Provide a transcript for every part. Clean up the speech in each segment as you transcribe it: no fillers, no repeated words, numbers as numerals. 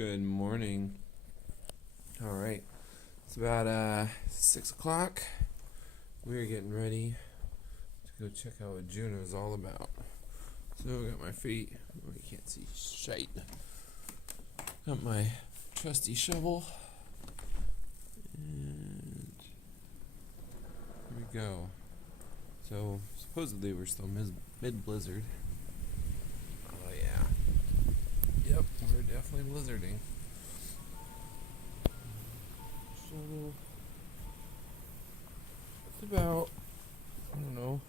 Good morning. All right, it's about 6 o'clock. We're getting ready to go check out what Juno is all about. So I got my feet. Oh, you can't see shite. Got my trusty shovel, and here we go. So supposedly we're still mid blizzard. Oh yeah. Yep, we're definitely blizzarding. So it's about, I don't know,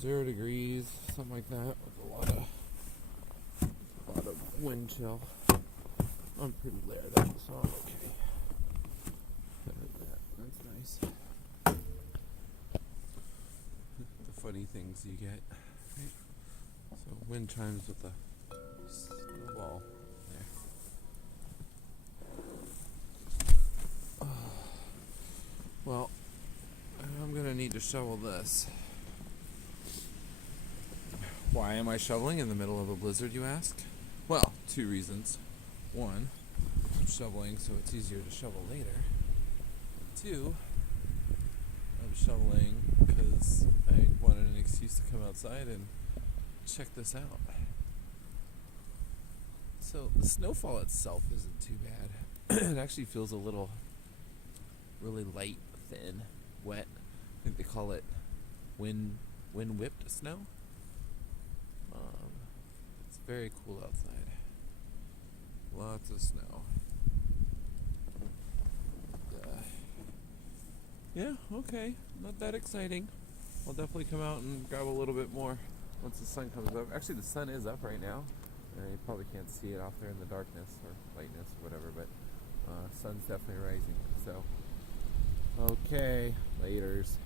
0 degrees, something like that, with a lot of wind chill. I'm pretty layered up, so I'm okay. That's nice. The funny things you get, right? So wind chimes with the snowball there. Well, I'm gonna need to shovel this. Why am I shoveling in the middle of a blizzard, you ask? Well, 2 reasons. 1, I'm shoveling so it's easier to shovel later. 2, I'm shoveling because I wanted an excuse to come outside and check this out. So the snowfall itself isn't too bad. It actually feels a little really light, thin, wet. I think they call it wind whipped snow. It's very cool outside. Lots of snow. Yeah, okay. Not that exciting. I'll definitely come out and grab a little bit more once the sun comes up. Actually, the sun is up right now. You probably can't see it off there in the darkness or lightness or whatever, but sun's definitely rising. So, okay, laters.